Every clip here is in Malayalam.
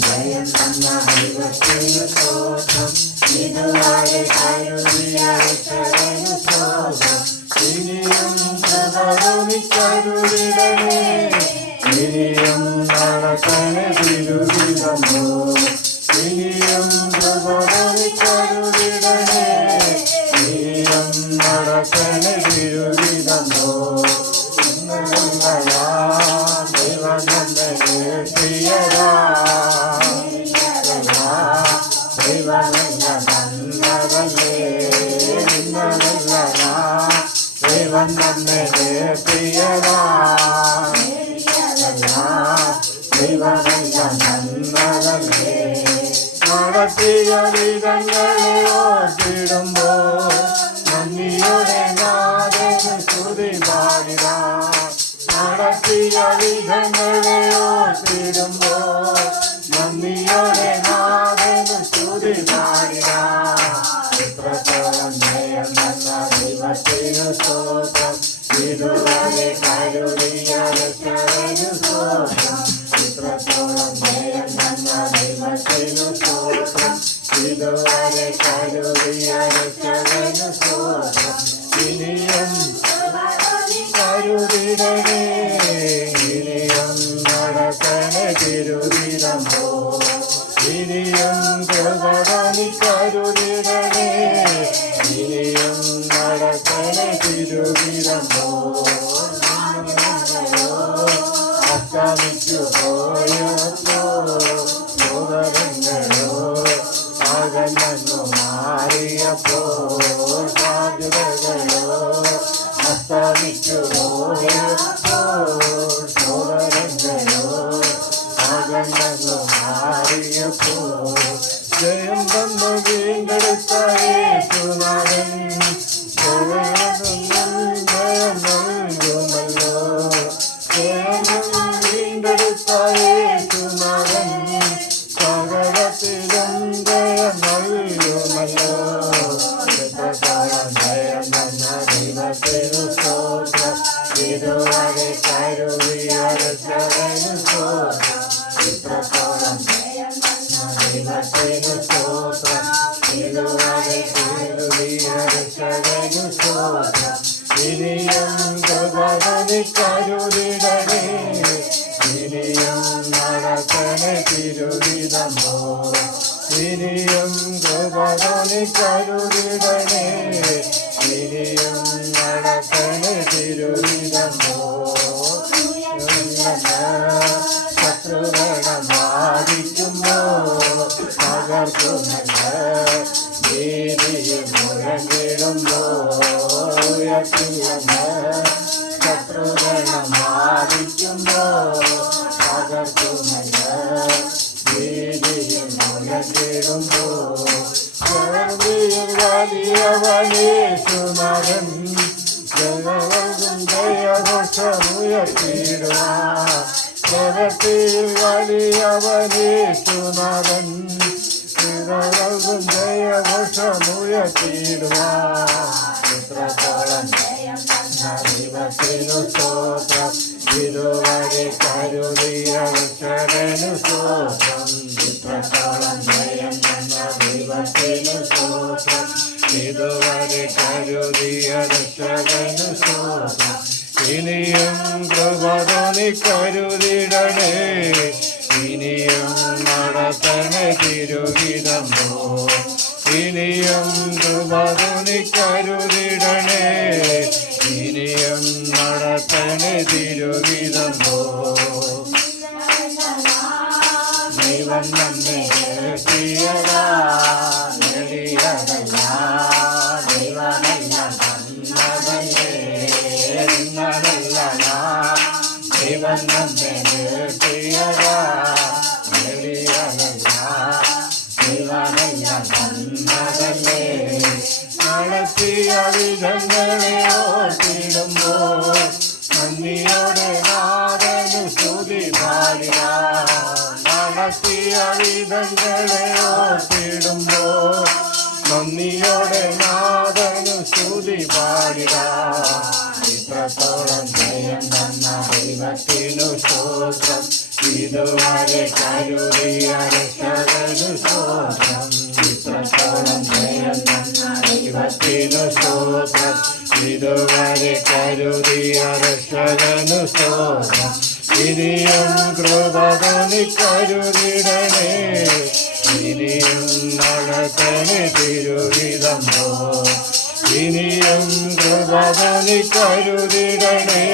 ജയം തന്ന ദൈവത്തിനു സ്തോത്രം. ഇതുവരെ കരുതിയ രക്ഷകനു സ്തോത്രം. ഇനിയും കരുതിടണേ, ഇനിയും നടക്കണേ തിരുവിതമോ. ഇനിയും കരുതിടണേ, ഇനിയും നടക്കണേ തിരുവിതമോ. ദൈവം നമ്മെ കേട്ടിയതാ, ദൈവം നന്നതല്ലേ, നിന്നതല്ല ദൈവം നമ്മെ കേട്ടിയതാ, ദൈവമല്ല നന്നതല്ലേ. നടത്തിയ വിധങ്ങളെ ഓർത്തിടുമ്പോ നന്ദിയോടെ നാഥന് സ്തുതി പാടിട. നടത്തിയ വിധങ്ങളെ ഓർത്തിടുമ്പോ നന്ദിയോടെ നാഥന് സ്തുതി പാടിട. ഇത്രത്തോളം ജയം തന്ന ദൈവത്തിനു സ്തോത്രം. ഇതുവരെ കരുതിയ രക്ഷകനു സ്തോത്രം. ഇത്രത്തോളം ജയം തന്ന ദൈവത്തിനു സ്തോത്രം. ഇതുവരെ കരുതിയ രക്ഷകനു സ്തോത്രം. ഇനിയും കരുതിടണേ, ഇനിയും നടക്കണേ തിരുവിതമോ. ഇനിയും കൃപണി കരുതിടണേ, ഇനിയും നടക്കണേ തിരുവിതമോ. അസ്തമിച്ചു പോയപ്പോ സോദരങ്ങളോ അകന്നു മാറിയപ്പോ സാധ്യതകളോ. അസ്തമിച്ചു പോയപ്പോ സോദരങ്ങളോ അകന്നു മാറിയപ്പോ ജയം തന്നു വീണ്ടെടുത്ത യേശുനാഥൻ നൽകുമല്ലോ. വീണ്ടെടുത്ത യേശുനാഥൻ സകലത്തിലും ജയം നൽകുമല്ലോ. എത്രത്തോളം ജയം തന്ന ദൈവത്തിനു സ്തോത്രം. ഇതുവരെ കരുതിയ രക്ഷകനു സ്തോത്രം. ഇത്രത്തോളം ദൈവത്തിനു സ്തോത്രം. ഇതുവരെ കരുതിയ രക്ഷകനു സ്തോത്രം. ഇനിയും കൃപണി കരുതിടണേ, ഇനിയും നടക്കണേ തിരുവിതമോ. ഇനിയും കൃപണി കരുതിടണേ, ഇനിയും നടക്കണേ തിരുവിതമോ. ശത്രുഗണം ബാധിക്കുമ്പോ തകർക്കുമല്ല, ഭീതിയിൽ മുഴങ്ങിടുമ്പോ ഉയർത്തില്ലെന്ന്. ശത്രുഗണം ബാധിക്കുമ്പോ തകർക്കുമല്ല, ഭീതിയിൽ മുഴങ്ങിടുമ്പോ വലിയവനേശുനാഥൻ ജനവും ജയഘോഷമുയർത്തിടുവാ. ജഗത്തിൽ വലിയവനേശുനാഥൻ ജനവും ജയഘോഷമുയർത്തിടുവാ. ഇത്രത്തോളം ദൈവത്തിനു സ്തോത്രം. ഇതുവരെ കരുതിയ രക്ഷകനു സ്തോത്രം. ഇത്രത്തോളം ജയം തന്ന ദൈവത്തിനു സ്തോത്രം. ഇതുവരെ കരുതിയ രക്ഷകനു സ്തോത്രം. ഇനിയും കൃപണി കരുതിടണേ, ഇനിയും നടത്തണേ തിരുവിതമോ. ഇനിയും കൃപണി കരുതിടണേ, ഇനിയും നടത്തണേ തിരുവിതമോ. ദൈവം നമ്മെ കേട്ടിയതാ, നേടിയതല്ല, ദൈവമല്ല തന്നതല്ലേ, എന്നതല്ല. ദൈവം നമ്മെ കേട്ടിയതാ, നേടിയതല്ല, ദൈവമല്ല തന്നതല്ലേ. നടത്തിയ വിധങ്ങളെ ഓർത്തിടുമ്പോ നന്ദിയോടെ നാഥനു സ്തുതി പാടിട. നടത്തിയ വിധങ്ങളെ ഓർത്തിടുമ്പോ നന്ദിയോടെ നാഥനു സ്തുതി പാടിട. ഇത്രത്തോളം ജയം തന്ന ദൈവത്തിനു സ്തോത്രം. ഇതുവരെ കരുതിയ രക്ഷകനു സ്തോത്രം. ഇത്രത്തോളം ജയം തന്ന ദൈവത്തിനു സ്തോത്രം. ഇതുവരെ കരുതിയ രക്ഷകനു സ്തോത്രം. ഇനിയും കൃപ തോന്നി കരുതിടണേ. ഇനിയും നടത്തണേ തിരുവിധം പോ. ഇനിയും കൃപ തോന്നി കരുതിടണേ.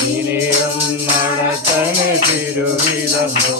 ഇനിയും നടത്തണേ തിരുവിധം പോ.